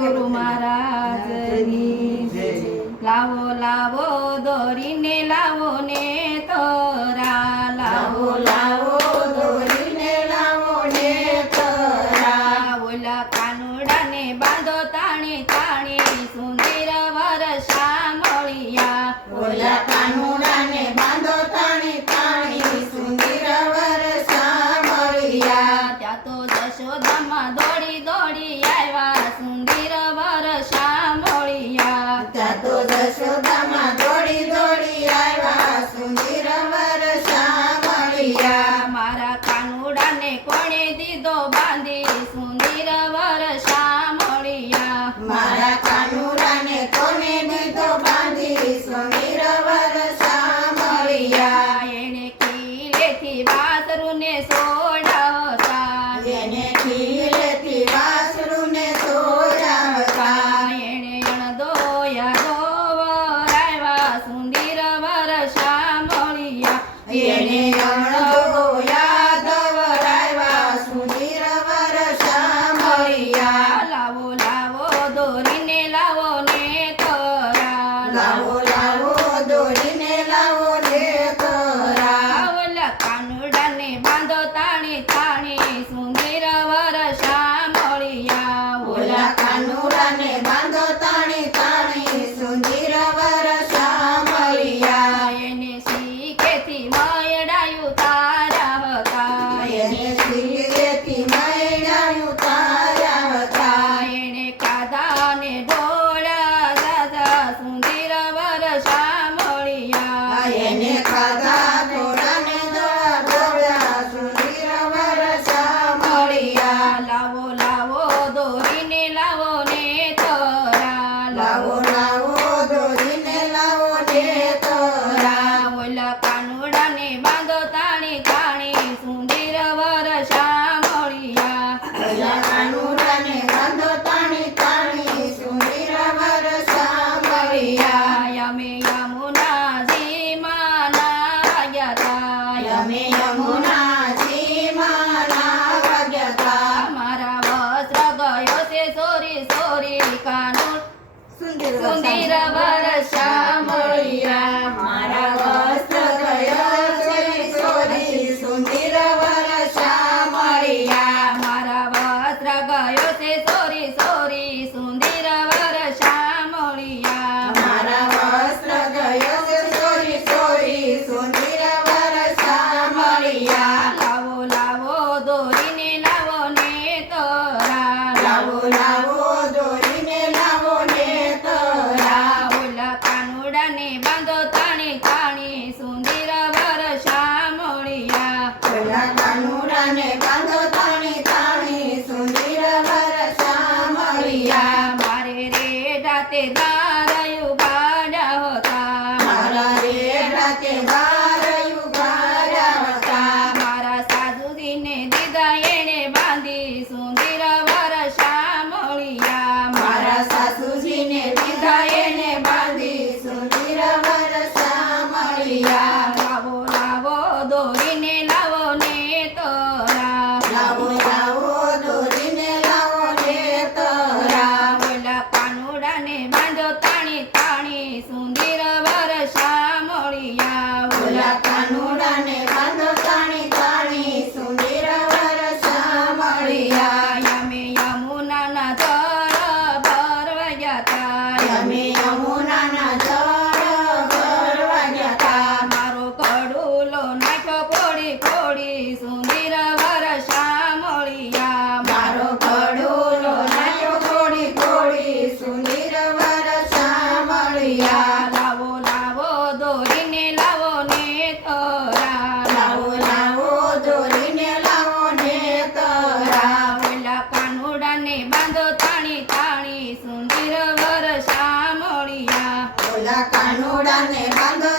गुरु महाराज लाव लावो दोरीने लावणे तोरा लाव लाव दोरीने लावणे तररा ओल्या कनोळाने बांधो ताणी ताणी सुंदर सुंदीरवर शांमळया ओल्या कानोळाने बांधो ताणी ताणी सुंदीरवर सांभळया त्या तो तशो दमा I'll special dama do સુંદર પેલા કાનુડાને કાંધો તાણી તાણી સુંદર વરસા મળ્યા મારે રે રાતે દારાયું ગાડા હોતા મારા રે રાતે દાર કાનુડાને બાંધો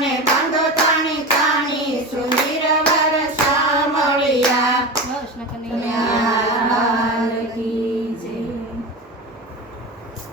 Bunny, bunny.